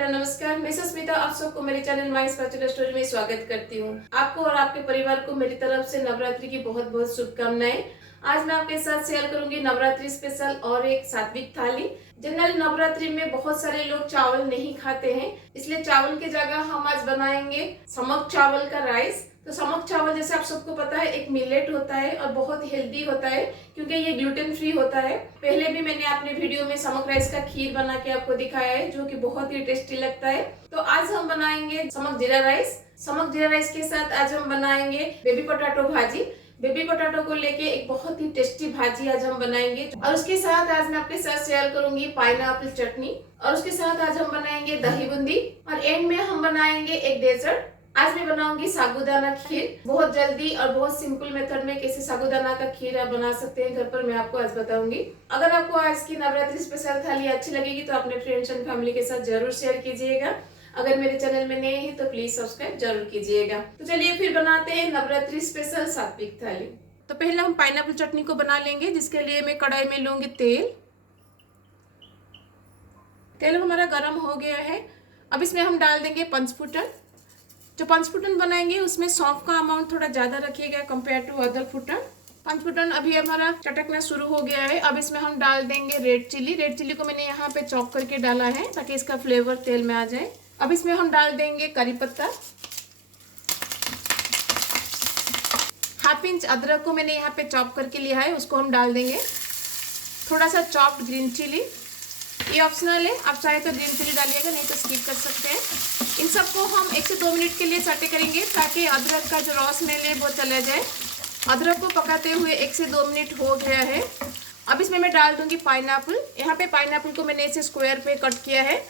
नमस्कार, मैं सस्मिता आप सबको मेरे चैनल माई स्पिरिचुअल स्टोरी में स्वागत करती हूँ। आपको और आपके परिवार को मेरी तरफ से नवरात्रि की बहुत बहुत शुभकामनाएं। आज मैं आपके साथ शेयर करूंगी नवरात्रि स्पेशल और एक सात्विक थाली। जनरली नवरात्रि में बहुत सारे लोग चावल नहीं खाते हैं, इसलिए चावल की जगह हम आज बनाएंगे समक चावल का राइस। तो समक चावल जैसे आप सबको पता है एक मिलेट होता है और बहुत हेल्दी होता है क्योंकि ये ग्लूटेन फ्री होता है। पहले भी मैंने अपने वीडियो में समक राइस का खीर बना के आपको दिखाया है जो कि बहुत ही टेस्टी लगता है। तो आज हम बनाएंगे समक जीरा राइस। समक जीरा राइस के साथ आज हम बनाएंगे बेबी पोटैटो भाजी। बेबी पोटैटो को लेके एक बहुत ही टेस्टी भाजी आज हम बनाएंगे और उसके साथ आज मैं आपके साथ शेयर करूंगी पाइनएप्पल चटनी और उसके साथ आज हम बनाएंगे दही बूंदी और एंड में हम बनाएंगे एक डेजर्ट। आज मैं बनाऊंगी साबूदाना खीर। बहुत जल्दी और बहुत सिंपल मेथड में कैसे साबूदाना का खीर आप बना सकते हैं घर पर, मैं आपको आज बताऊंगी। अगर आपको आज की नवरात्रि स्पेशल थाली अच्छी लगेगी तो अपने फ्रेंड्स एंड फैमिली के साथ जरूर शेयर कीजिएगा। अगर मेरे चैनल में नए हैं तो प्लीज सब्सक्राइब जरूर कीजिएगा। तो चलिए फिर बनाते हैं नवरात्रि स्पेशल सात्विक थाली। तो पहले हम पाइनएप्पल चटनी को बना लेंगे, जिसके लिए मैं कढ़ाई में लूंगी तेल। तेल हमारा गर्म हो गया है। अब इसमें हम डाल देंगे पंचफुटन। जो पंचफुटन बनाएंगे उसमें सौंफ का अमाउंट थोड़ा ज्यादा रखिएगा कंपेयर टू अदर फुटन। पंचफुटन अभी हमारा चटकना शुरू हो गया है। अब इसमें हम डाल देंगे रेड चिली। रेड चिली को मैंने यहाँ पे चॉप करके डाला है ताकि इसका फ्लेवर तेल में आ जाए। अब इसमें हम डाल देंगे करी पत्ता। हाफ इंच अदरक को मैंने यहाँ पे चॉप करके लिया है, उसको हम डाल देंगे। थोड़ा सा चॉप्ड ग्रीन चिली, ये ऑप्शनल है, आप चाहे तो ग्रीन चिली डालिएगा, नहीं तो स्किप कर सकते हैं। इन सबको हम 1 से 2 मिनट के लिए सटे करेंगे ताकि अदरक का जो रॉ स्मेल है वो चला जाए। अदरक को पकाते हुए 1 से 2 मिनट हो गया है। अब इसमें मैं डाल दूंगी पाइनएप्पल। यहाँ पे पाइनएप्पल को मैंने इसे स्क्वायर पे कट किया है।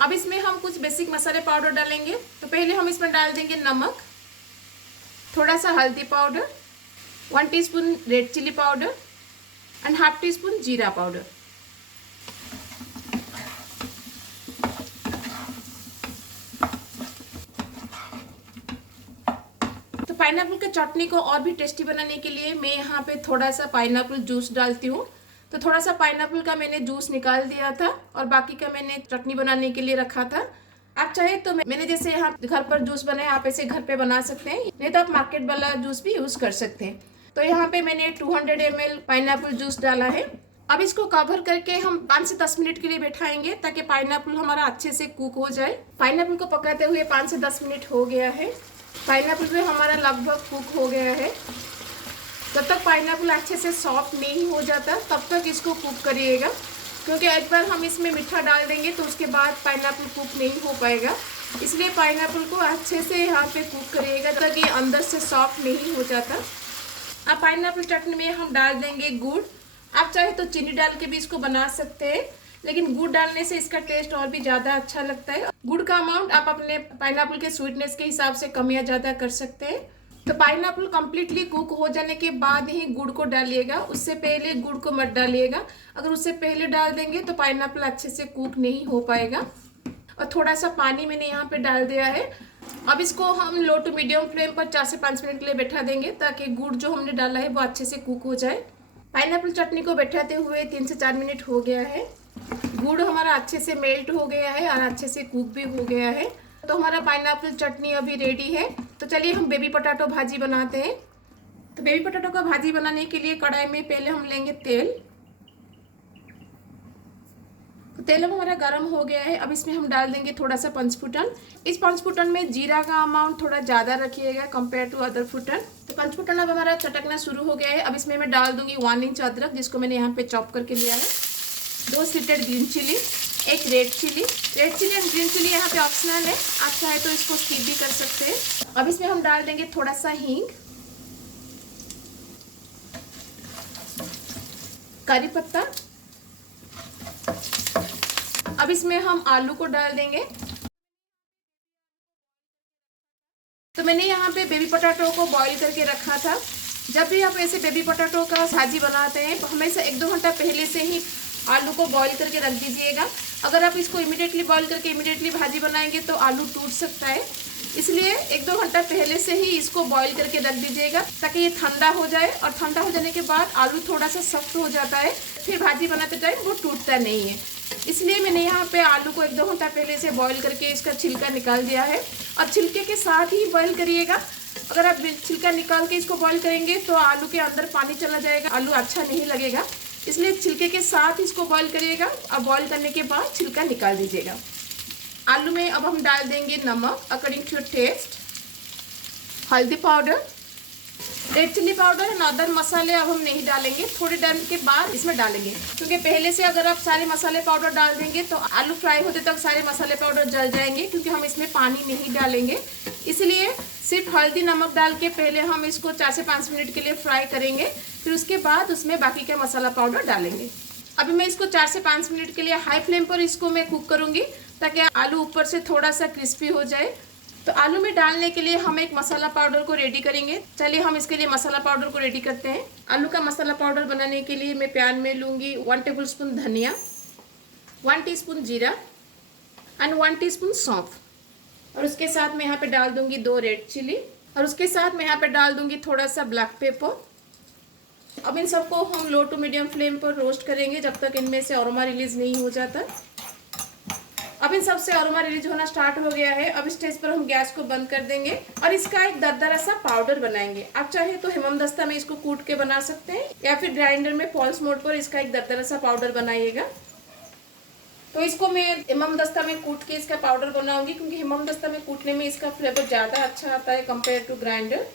अब इसमें हम कुछ बेसिक मसाले पाउडर डालेंगे। तो पहले हम इसमें डाल देंगे नमक, थोड़ा सा हल्दी powder, 1 teaspoon red chilli powder and half teaspoon जीरा पाउडर। तो पाइनएप्पल के चटनी को और भी टेस्टी बनाने के लिए मैं यहाँ पे थोड़ा सा पाइनएप्पल जूस डालती हूँ। तो थोड़ा सा पाइनएप्पल का मैंने जूस निकाल दिया था और बाकी का मैंने चटनी बनाने के लिए रखा था। आप चाहे तो मैंने जैसे यहाँ घर पर जूस बनाया, आप ऐसे घर पे बना सकते हैं, नहीं तो आप मार्केट वाला जूस भी यूज कर सकते हैं। तो यहाँ पे मैंने 200 ml पाइनएप्पल जूस डाला है। अब इसको कवर करके हम 5 से 10 मिनट के लिए बैठाएंगे ताकि पाइनएप्पल हमारा अच्छे से कुक हो जाए। पाइनएप्पल को पकाते हुए 5 से 10 मिनट हो गया है। पाइनएप्पल भी हमारा लगभग कुक हो गया है। जब तक पाइनएप्पल अच्छे से सॉफ्ट नहीं हो जाता तब तक इसको कुक करिएगा, क्योंकि एक बार हम इसमें मीठा डाल देंगे तो उसके बाद पाइनएप्पल कुक नहीं हो पाएगा। इसलिए पाइनएप्पल को अच्छे से यहाँ पे कुक करिएगा ताकि अंदर से सॉफ्ट नहीं हो जाता। अब पाइनएप्पल चटनी में हम डाल देंगे गुड़। आप चाहे तो चीनी डाल के भी इसको बना सकते हैं, लेकिन गुड़ डालने से इसका टेस्ट और भी ज़्यादा अच्छा लगता है। गुड़ का अमाउंट आप अपने पाइनएप्पल के स्वीटनेस के हिसाब से कम या ज़्यादा कर सकते हैं। तो पाइनएप्पल कम्प्लीटली कुक हो जाने के बाद ही गुड़ को डालिएगा, उससे पहले गुड़ को मत डालिएगा। अगर उससे पहले डाल देंगे तो पाइनएप्पल अच्छे से कुक नहीं हो पाएगा। और थोड़ा सा पानी मैंने यहाँ पे डाल दिया है। अब इसको हम लो टू मीडियम फ्लेम पर 4 से 5 मिनट के लिए बैठा देंगे ताकि गुड़ जो हमने डाला है वो अच्छे से कुक हो जाए। पाइनएप्पल चटनी को बैठाते हुए 3 से 4 मिनट हो गया है। गुड़ हमारा अच्छे से मेल्ट हो गया है और अच्छे से कुक भी हो गया है। तो हमारा पाइनएप्पल चटनी अभी रेडी है। तो चलिए हम बेबी पोटैटो भाजी बनाते हैं। तो बेबी पोटैटो का भाजी बनाने के लिए कढ़ाई में पहले हम लेंगे तेल। तो तेल हमारा गर्म हो गया है। अब इसमें हम डाल देंगे थोड़ा सा पंचफुटन। इस पंचफुटन में जीरा का अमाउंट थोड़ा ज़्यादा रखिएगा कंपेयर टू अदर फुटन। तो पंचफुटन अब हमारा चटकना शुरू हो गया है। अब इसमें मैं डाल दूंगी 1 इंच अदरक, जिसको मैंने यहाँ पे चॉप करके लिया है, 2 slitted green chilli, 1 red chilli. Red chilli and green chilli यहाँ पे ऑप्शनल है, आप चाहे तो इसको स्किप भी कर सकते हैं। अब इसमें हम डाल देंगे थोड़ा सा हींग, करी पत्ता। अब इसमें हम आलू को डाल देंगे। तो मैंने यहाँ पे बेबी पोटैटो को बॉईल करके रखा था। जब भी आप ऐसे बेबी पोटैटो का भाजी बनाते हैं तो हमेशा 1-2 घंटा पहले से ही आलू को बॉईल करके रख दीजिएगा। अगर आप इसको इमीडिएटली बॉईल करके इमीडिएटली भाजी बनाएंगे तो आलू टूट सकता है, इसलिए 1-2 घंटा पहले से ही इसको बॉईल करके रख दीजिएगा ताकि ये ठंडा हो जाए। और ठंडा हो जाने के बाद आलू थोड़ा सा सख्त हो जाता है, फिर भाजी बनाते टाइम वो टूटता नहीं है। इसलिए मैंने यहाँ पे आलू को 1-2 घंटा पहले से बॉईल करके इसका छिलका निकाल दिया है। और छिलके के साथ ही बॉईल करिएगा। अगर आप छिलका निकाल के इसको बॉईल करेंगे तो आलू के अंदर पानी चला जाएगा, आलू अच्छा नहीं लगेगा। इसलिए छिलके के साथ इसको बॉईल करिएगा और बॉईल करने के बाद छिलका निकाल दीजिएगा। आलू में अब हम डाल देंगे नमक अकॉर्डिंग टू टेस्ट, हल्दी powder, red chilli powder and other मसाले अब हम नहीं डालेंगे, थोड़े टाइम के बाद इसमें डालेंगे। क्योंकि पहले से अगर आप सारे मसाले पाउडर डाल देंगे तो आलू फ्राई होते तक सारे मसाले पाउडर जल जाएंगे, क्योंकि हम इसमें पानी नहीं डालेंगे। इसलिए सिर्फ हल्दी नमक डाल के पहले हम इसको 4 से 5 मिनट के लिए फ्राई करेंगे, फिर उसके बाद उसमें बाकी का मसाला पाउडर डालेंगे। अभी मैं इसको 4 से 5 मिनट के लिए हाई फ्लेम पर इसको मैं कुक करूँगी ताकि आलू ऊपर से थोड़ा सा क्रिस्पी हो जाए। तो आलू में डालने के लिए हम एक मसाला पाउडर को रेडी करेंगे। चलिए हम इसके लिए मसाला पाउडर को रेडी करते हैं। आलू का मसाला पाउडर बनाने के लिए मैं पैन में लूँगी 1 टेबलस्पून धनिया, 1 टीस्पून जीरा एंड 1 टीस्पून सौंफ। और उसके साथ मैं यहाँ पे डाल दूंगी 2 रेड चिली और उसके साथ मैं यहाँ पे डाल दूंगी थोड़ा सा ब्लैक पेपर। अब इन सबको हम लो टू मीडियम फ्लेम पर रोस्ट करेंगे जब तक इनमें से अरोमा रिलीज नहीं हो जाता। अब इन सब से अरोमा रिलीज होना स्टार्ट हो गया है। अब इस स्टेज पर हम गैस को बंद कर देंगे और इसका एक दरदरा सा पाउडर बनाएंगे। आप चाहे तो हेमदस्ता में इसको कूट के बना सकते हैं या फिर ग्राइंडर में पल्स मोड पर इसका एक दरदरा सा पाउडर बनाइएगा। तो इसको मैं हेमदस्ता में कूट के इसका पाउडर बनाऊंगी, क्योंकि हेमदस्ता में कूटने में इसका फ्लेवर ज़्यादा अच्छा आता है कंपेयर टू ग्राइंडर।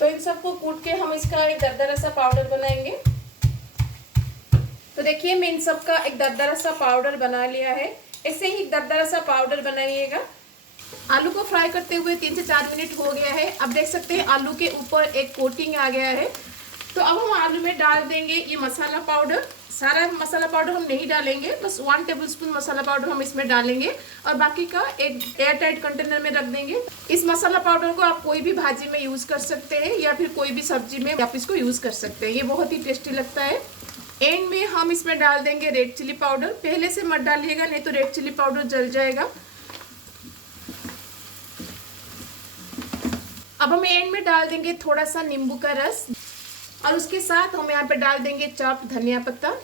तो इन सबको कूट के हम इसका एक दरदरा सा पाउडर बनाएंगे। तो देखिए मैं इन सब का एक दरदरा सा पाउडर बना लिया है। ऐसे ही दरदरा सा पाउडर बनाइएगा। आलू को फ्राई करते हुए 3 से 4 मिनट हो गया है। अब देख सकते हैं आलू के ऊपर एक कोटिंग आ गया है। तो अब हम आलू में डाल देंगे ये मसाला पाउडर। सारा मसाला पाउडर हम नहीं डालेंगे, बस 1 टेबलस्पून मसाला पाउडर हम इसमें डालेंगे और बाकी का एक एयर टाइट कंटेनर में रख देंगे। इस मसाला पाउडर को आप कोई भी भाजी में यूज़ कर सकते हैं या फिर कोई भी सब्जी में आप इसको यूज़ कर सकते हैं। ये बहुत ही टेस्टी लगता है। एंड में हम इसमें डाल देंगे रेड चिली पाउडर। पहले से मत डालिएगा, नहीं तो रेड चिली पाउडर जल जाएगा। अब हम एंड में डाल देंगे थोड़ा सा नींबू का रस और उसके साथ हम यहाँ पे डाल देंगे चॉप धनिया पत्ता।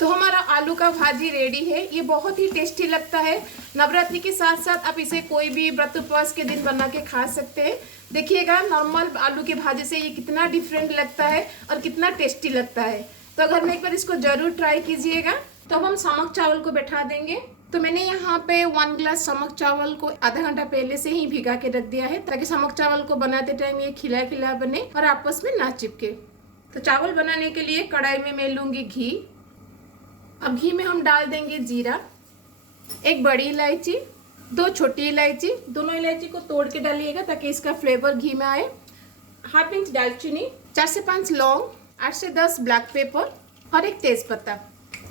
तो हमारा आलू का भाजी रेडी है। ये बहुत ही टेस्टी लगता है। नवरात्रि के साथ साथ आप इसे कोई भी व्रत उपवास के दिन बना के खा सकते हैं। देखिएगा नॉर्मल आलू के भाजी से ये कितना डिफरेंट लगता है और कितना टेस्टी लगता है। तो घर में एक बार इसको जरूर ट्राई कीजिएगा। तो अब हम सामक चावल को बैठा देंगे। तो मैंने यहाँ पे 1 ग्लास सामक चावल को आधा घंटा पहले से ही भिगा के रख दिया है, ताकि सामक चावल को बनाते टाइम ये खिला खिला बने और आपस में ना चिपके। तो चावल बनाने के लिए कढ़ाई में मैं लूँगी घी। अब घी में हम डाल देंगे जीरा, 1 बड़ी इलायची, 2 छोटी इलायची, दोनों इलायची को तोड़ के डालिएगा ताकि इसका फ्लेवर घी में आए, 1/2 इंच दालचीनी, 4 से 5 लौंग, 8 से 10 ब्लैक पेपर और 1 तेज पत्ता।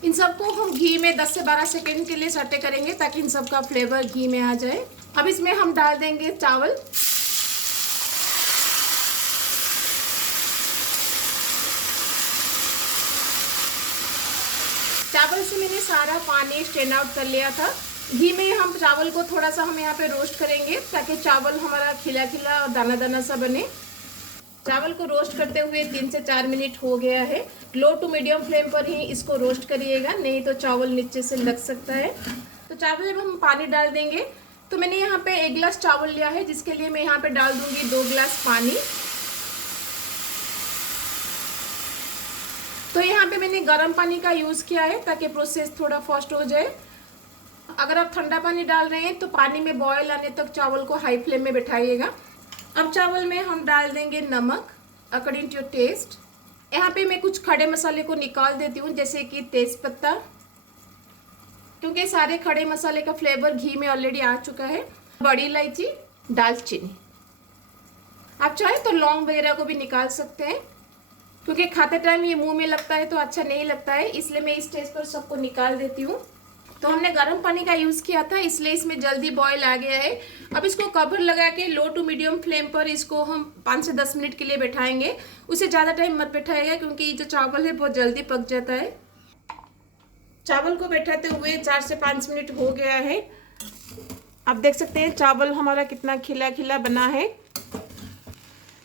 इन सबको हम घी में 10 से 12 सेकेंड के लिए सटे करेंगे ताकि इन सब का फ्लेवर घी में आ जाए। अब इसमें हम डाल देंगे चावल। चावल से मैंने सारा पानी स्ट्रेन आउट कर लिया था। घी में हम चावल को थोड़ा सा हम यहाँ पे रोस्ट करेंगे ताकि चावल हमारा खिला खिला और दाना दाना सा बने। चावल को रोस्ट करते हुए 3 से 4 मिनट हो गया है। लो टू मीडियम फ्लेम पर ही इसको रोस्ट करिएगा, नहीं तो चावल नीचे से लग सकता है। तो चावल जब हम पानी डाल देंगे, तो मैंने यहाँ पे 1 गिलास चावल लिया है, जिसके लिए मैं यहाँ पे डाल दूंगी 2 गिलास पानी। तो यहाँ पे मैंने गर्म पानी का यूज़ किया है ताकि प्रोसेस थोड़ा फास्ट हो जाए। अगर आप ठंडा पानी डाल रहे हैं तो पानी में बॉयल आने तक चावल को हाई फ्लेम में बैठाइएगा। अब चावल में हम डाल देंगे नमक अकॉर्डिंग टू टेस्ट। यहाँ पे मैं कुछ खड़े मसाले को निकाल देती हूँ, जैसे कि तेज पत्ता, क्योंकि सारे खड़े मसाले का फ्लेवर घी में ऑलरेडी आ चुका है। बड़ी इलायची, दालचीनी, आप चाहे तो लौंग वगैरह को भी निकाल सकते हैं। क्योंकि खाते टाइम ये मुंह में लगता है तो अच्छा नहीं लगता है, इसलिए मैं इस स्टेज पर सबको निकाल देती हूँ। तो हमने गर्म पानी का यूज़ किया था, इसलिए इसमें जल्दी बॉईल आ गया है। अब इसको कवर लगा के लो टू मीडियम फ्लेम पर इसको हम 5 से 10 मिनट के लिए बैठाएंगे। उसे ज़्यादा टाइम मत बैठाएगा क्योंकि जो चावल है बहुत जल्दी पक जाता है। चावल को बैठाते हुए 4 से 5 मिनट हो गया है। आप देख सकते हैं चावल हमारा कितना खिला खिला बना है।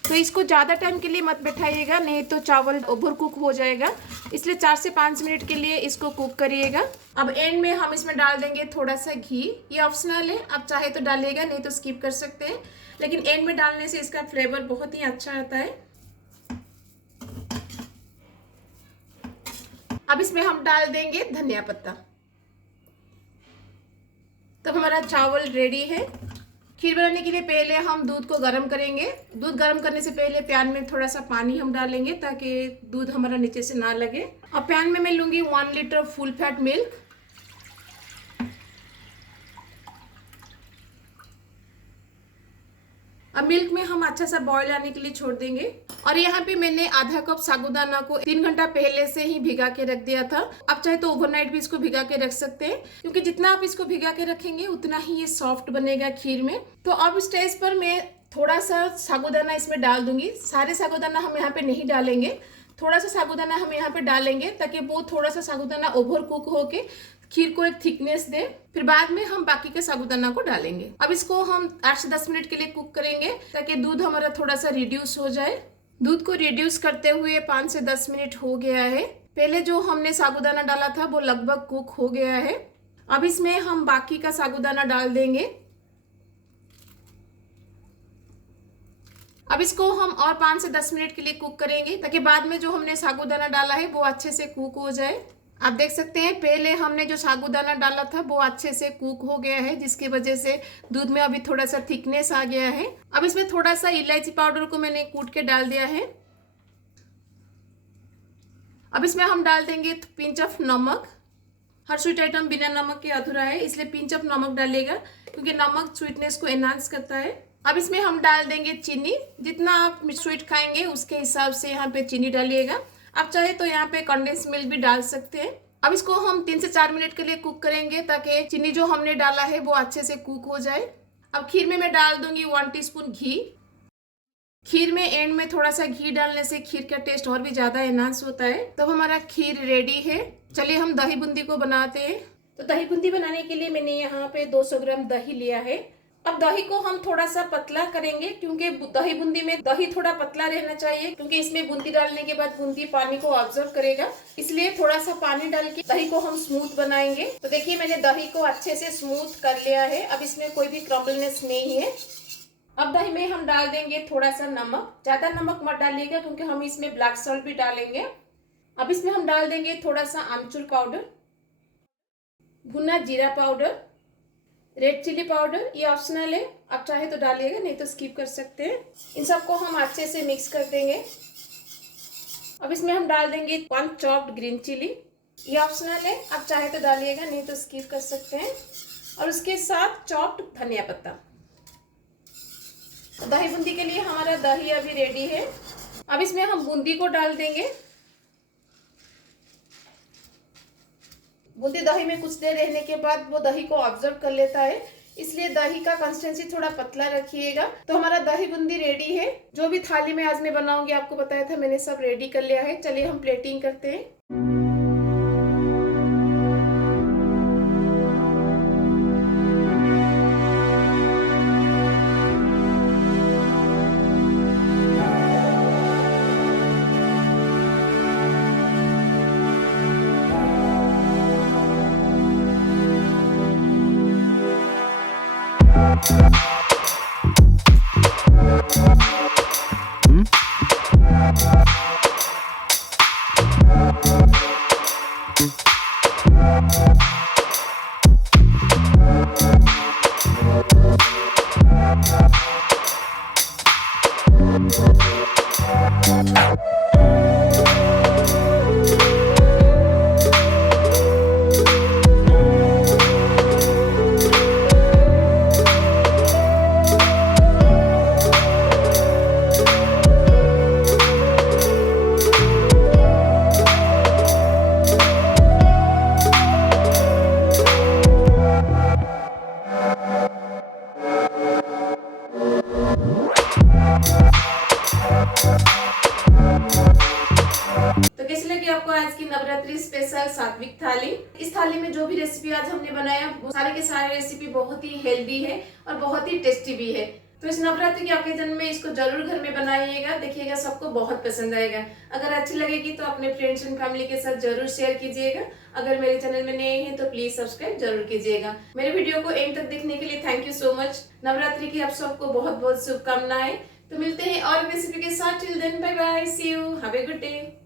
तो इसको ज़्यादा टाइम के लिए मत बैठाइएगा, नहीं तो चावल ओवर कुक हो जाएगा। इसलिए 4 से 5 मिनट के लिए इसको कुक करिएगा। अब एंड में हम इसमें डाल देंगे थोड़ा सा घी। ये ऑप्शनल है, आप चाहे तो डालिएगा, नहीं तो स्किप कर सकते हैं, लेकिन एंड में डालने से इसका फ्लेवर बहुत ही अच्छा आता है। अब इसमें हम डाल देंगे धनिया पत्ता। तब हमारा चावल रेडी है। खीर बनाने के लिए पहले हम दूध को गर्म करेंगे। दूध गर्म करने से पहले पैन में थोड़ा सा पानी हम डालेंगे ताकि दूध हमारा नीचे से ना लगे। अब पैन में मैं लूँगी 1 लीटर फुल फैट मिल्क। अब मिल्क में हम अच्छा सा बॉईल आने के लिए छोड़ देंगे। और यहाँ पे मैंने आधा कप साबूदाना को 3 घंटा पहले से ही भिगा के रख दिया था। आप चाहे तो ओवरनाइट भी इसको भिगा के रख सकते हैं, क्योंकि जितना आप इसको भिगा के रखेंगे उतना ही ये सॉफ्ट बनेगा खीर में। तो अब स्टेज पर मैं थोड़ा सा साबूदाना इसमें डाल दूंगी। सारे साबूदाना हम यहाँ पे नहीं डालेंगे, थोड़ा सा साबूदाना हम यहाँ पे डालेंगे ताकि वो थोड़ा सा साबूदाना ओवर कुक होके खीर को एक थिकनेस दे। फिर बाद में हम बाकी के साबूदाना को डालेंगे। अब इसको हम 8 से 10 मिनट के लिए कुक करेंगे ताकि दूध हमारा थोड़ा सा रिड्यूस हो जाए। दूध को रिड्यूस करते हुए 5 से 10 मिनट हो गया है। पहले जो हमने साबूदाना डाला था वो लगभग कुक हो गया है। अब इसमें हम बाकी का साबूदाना डाल देंगे। अब इसको हम और 5 से 10 मिनट के लिए कुक करेंगे ताकि बाद में जो हमने साबूदाना डाला है वो अच्छे से कुक हो जाए। आप देख सकते हैं पहले हमने जो साबूदाना डाला था वो अच्छे से कुक हो गया है, जिसकी वजह से दूध में अभी थोड़ा सा थिकनेस आ गया है। अब इसमें थोड़ा सा इलायची पाउडर को मैंने कूट के डाल दिया है। अब इसमें हम डाल देंगे पिंच ऑफ नमक। हर स्वीट आइटम बिना नमक के अधूरा है, इसलिए पिंच ऑफ नमक डालिएगा क्योंकि नमक स्वीटनेस को एनहांस करता है। अब इसमें हम डाल देंगे चीनी। जितना आप स्वीट खाएंगे उसके हिसाब से यहाँ पे चीनी डालिएगा। आप चाहे तो यहाँ पे कंडेंस मिल्क भी डाल सकते हैं। अब इसको हम 3 से 4 मिनट के लिए कुक करेंगे ताकि चीनी जो हमने डाला है वो अच्छे से कुक हो जाए। अब खीर में मैं डाल दूंगी 1 टीस्पून घी। खीर में एंड में थोड़ा सा घी डालने से खीर का टेस्ट और भी ज़्यादा एनहांस होता है। तब हमारा खीर रेडी है। चलिए हम दही बूंदी को बनाते हैं। तो दही बूंदी बनाने के लिए मैंने यहाँ पे 200 ग्राम दही लिया है। अब दही को हम थोड़ा सा पतला करेंगे क्योंकि दही बूंदी में दही थोड़ा पतला रहना चाहिए, क्योंकि इसमें बूंदी डालने के बाद बूंदी पानी को ऑब्जर्व करेगा। इसलिए थोड़ा सा पानी डाल के दही को हम स्मूथ बनाएंगे। तो देखिए मैंने दही को अच्छे से स्मूथ कर लिया है। अब इसमें कोई भी क्रम्बलनेस नहीं है। अब दही में हम डाल देंगे थोड़ा सा नमक। ज्यादा नमक मत डालिएगा क्योंकि हम इसमें ब्लैक सॉल्ट भी डालेंगे। अब इसमें हम डाल देंगे थोड़ा सा आमचूर पाउडर, भुना जीरा पाउडर, रेड चिली पाउडर। ये ऑप्शनल है, आप चाहे तो डालिएगा, नहीं तो स्किप कर सकते हैं। इन सबको हम अच्छे से मिक्स कर देंगे। अब इसमें हम डाल देंगे 1 चॉप्ड ग्रीन चिली। ये ऑप्शनल है, आप चाहे तो डालिएगा, नहीं तो स्किप कर सकते हैं। और उसके साथ चॉप्ड धनिया पत्ता। दही बूंदी के लिए हमारा दही अभी रेडी है। अब इसमें हम बूंदी को डाल देंगे। बूंदी दही में कुछ देर रहने के बाद वो दही को ऑब्जर्व कर लेता है, इसलिए दही का कंसिस्टेंसी थोड़ा पतला रखिएगा। तो हमारा दही बूंदी रेडी है। जो भी थाली में आज मैं बनाऊंगी आपको बताया था, मैंने सब रेडी कर लिया है। चलिए हम प्लेटिंग करते हैं। तो कैसी लगी आपको आज की नवरात्रि स्पेशल सात्विक थाली। इस थाली में जो भी रेसिपी आज हमने बनाया वो सारे के सारे रेसिपी बहुत ही हेल्दी है और बहुत ही टेस्टी भी है। तो इस नवरात्रि के ऑकेजन में इसको जरूर घर में बनाइएगा, देखिएगा सबको बहुत पसंद आएगा। अगर अच्छी लगेगी तो अपने फ्रेंड्स एंड फैमिली के साथ जरूर शेयर कीजिएगा। अगर मेरे चैनल में नए हैं तो प्लीज सब्सक्राइब जरूर कीजिएगा। मेरे वीडियो को एंड तक देखने के लिए thank you so much. Navratri की आप सबको बहुत बहुत शुभकामनाएं। तो मिलते हैं और रेसिपी के साथ। Till then bye bye, see you, have a good day.